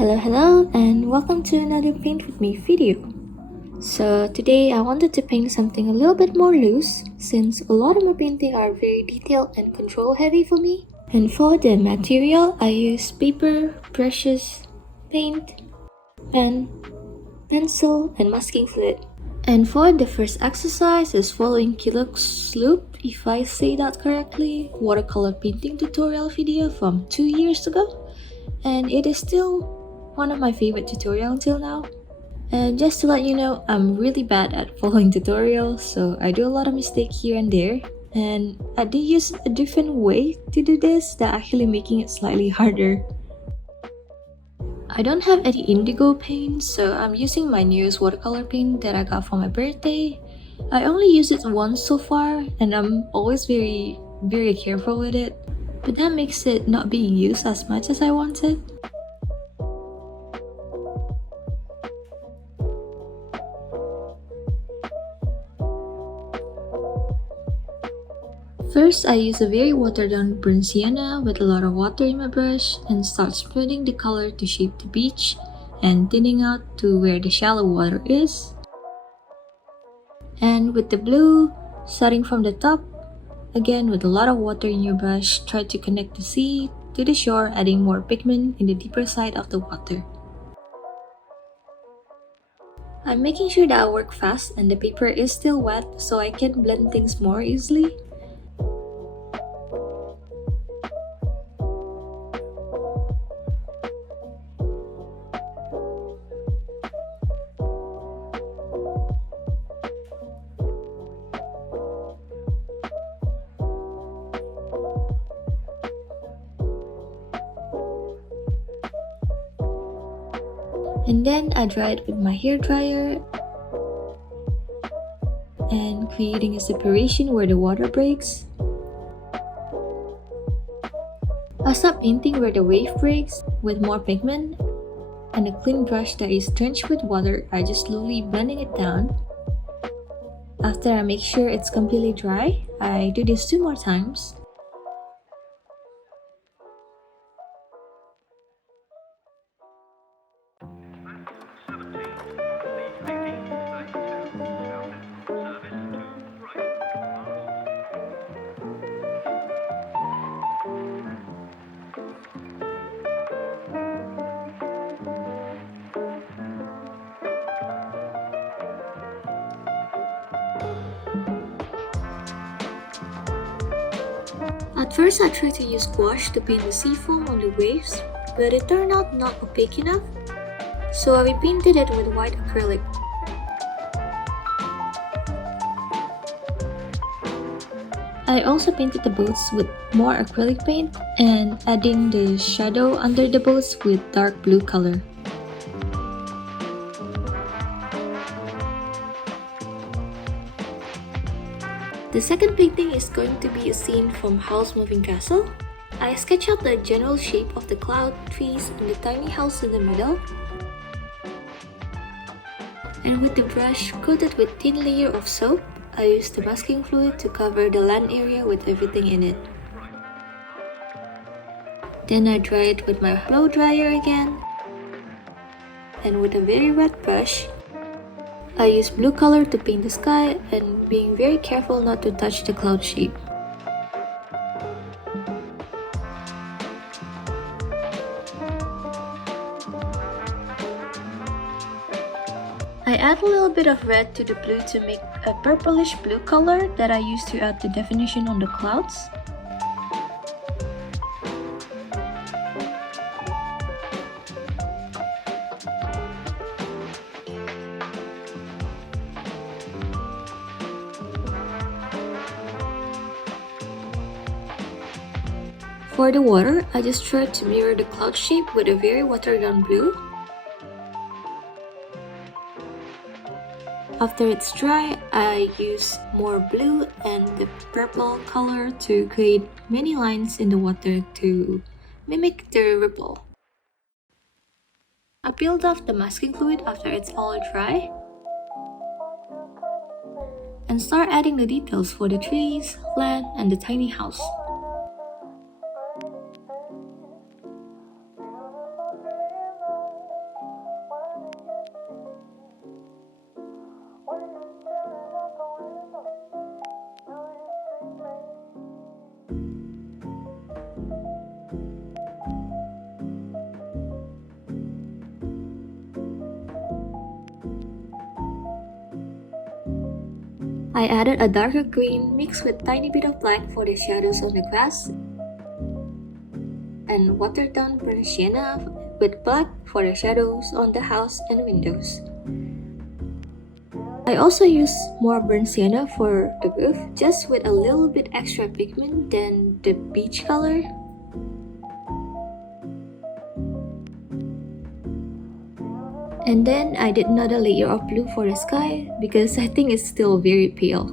Hello and welcome to another Paint With Me video. So today I wanted to paint something a little bit more loose since a lot of my painting are very detailed and control heavy for me. And for the material I use paper, brushes, paint, pen, pencil, and masking fluid. And for the first exercise is following Kilok's loop, if I say that correctly, watercolor painting tutorial video from 2 years ago. And it is still one of my favorite tutorials until now. And just to let you know, I'm really bad at following tutorials, so I do a lot of mistakes here and there. And I did use a different way to do this that actually making it slightly harder. I don't have any indigo paint, so I'm using my newest watercolor paint that I got for my birthday. I only used it once so far, and I'm always very careful with it. But that makes it not being used as much as I wanted. First, I use a very watered down burnt sienna with a lot of water in my brush and start spreading the color to shape the beach and thinning out to where the shallow water is. And with the blue, starting from the top, again with a lot of water in your brush, try to connect the sea to the shore, adding more pigment in the deeper side of the water. I'm making sure that I work fast and the paper is still wet so I can blend things more easily. And then I dry it with my hair dryer and creating a separation where the water breaks. I stop painting where the wave breaks with more pigment, and a clean brush that is drenched with water, I just slowly blending it down. After I make sure it's completely dry, I do this 2 more times. At first I tried to use gouache to paint the sea foam on the waves, but it turned out not opaque enough, so I repainted it with white acrylic. I also painted the boats with more acrylic paint and adding the shadow under the boats with dark blue color. The second painting is going to be a scene from Howl's Moving Castle. I sketch out the general shape of the cloud, trees, and the tiny house in the middle. And with the brush coated with thin layer of soap, I use the masking fluid to cover the land area with everything in it. Then I dry it with my blow dryer again. And with a very wet brush, I use blue color to paint the sky and being very careful not to touch the cloud shape. I add a little bit of red to the blue to make a purplish blue color that I use to add the definition on the clouds. For the water, I just try to mirror the cloud shape with a very watered down blue. After it's dry, I use more blue and the purple color to create many lines in the water to mimic the ripple. I peeled off the masking fluid after it's all dry and start adding the details for the trees, land, and the tiny house. I added a darker green mixed with tiny bit of black for the shadows on the glass and watered down burnt sienna with black for the shadows on the house and windows. I also used more burnt sienna for the roof, just with a little bit extra pigment than the beige color. And then I did another layer of blue for the sky because I think it's still very pale.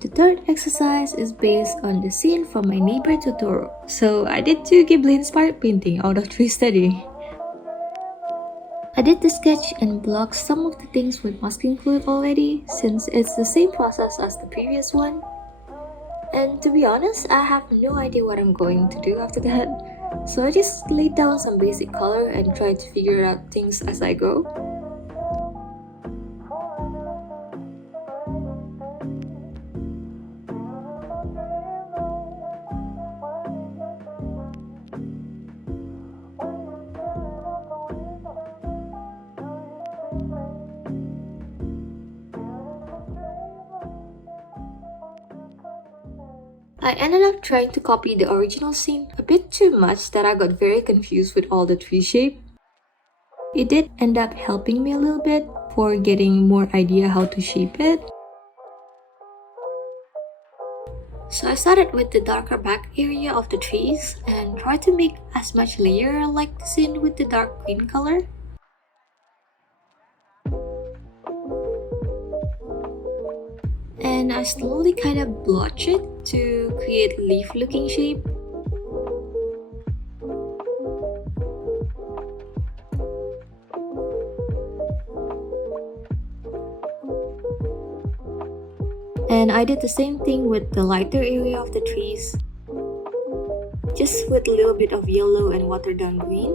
The third exercise is based on the scene from my neighbor Totoro, so I did 2 Ghibli-inspired painting out of 3 study. I did the sketch and blocked some of the things with masking fluid already, since it's the same process as the previous one. And to be honest, I have no idea what I'm going to do after that, so I just laid down some basic color and tried to figure out things as I go. I ended up trying to copy the original scene a bit too much that I got very confused with all the tree shape. It did end up helping me a little bit for getting more idea how to shape it. So I started with the darker back area of the trees and tried to make as much layer like the scene with the dark green color. And I slowly kind of blotch it to create leaf looking shape. And I did the same thing with the lighter area of the trees, just with a little bit of yellow and watered down green.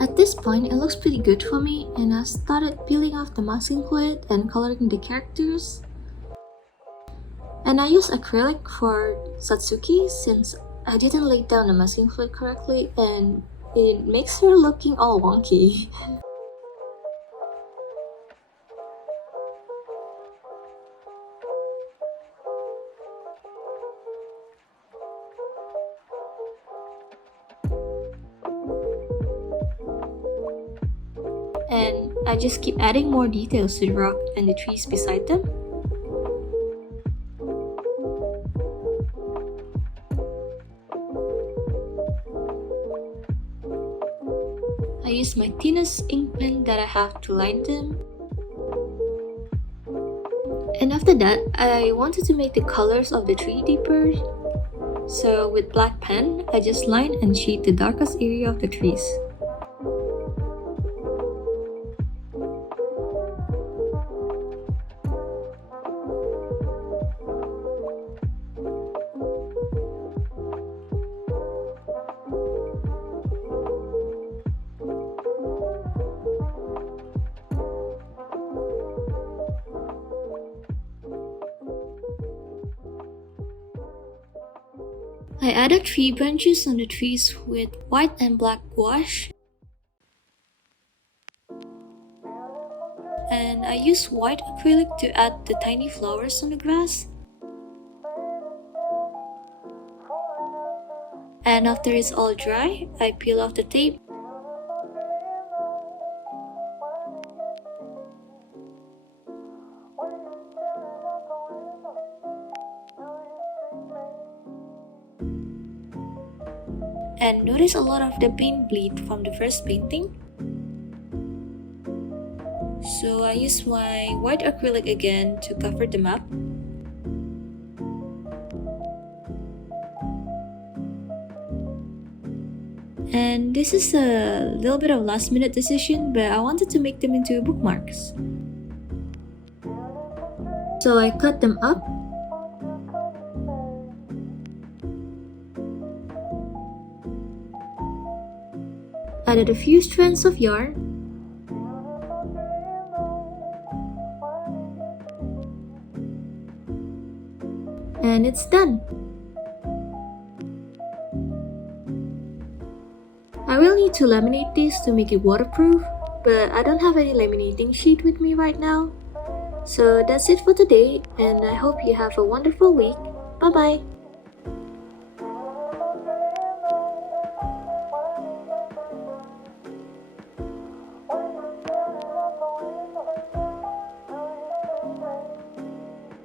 At this point, it looks pretty good for me, and I started peeling off the masking fluid and coloring the characters. And I used acrylic for Satsuki since I didn't lay down the masking fluid correctly and it makes her looking all wonky. And I just keep adding more details to the rock and the trees beside them. I use my thinnest ink pen that I have to line them. And after that, I wanted to make the colors of the tree deeper. So with black pen, I just line and shade the darkest area of the trees. I added tree branches on the trees with white and black gouache. And I used white acrylic to add the tiny flowers on the grass. And after it's all dry, I peel off the tape. And notice a lot of the paint bleed from the first painting. So I use my white acrylic again to cover them up. And this is a little bit of last minute decision, but I wanted to make them into bookmarks. So I cut them up. Added a few strands of yarn. And it's done. I will need to laminate these to make it waterproof, but I don't have any laminating sheet with me right now. So that's it for today, and I hope you have a wonderful week. Bye bye!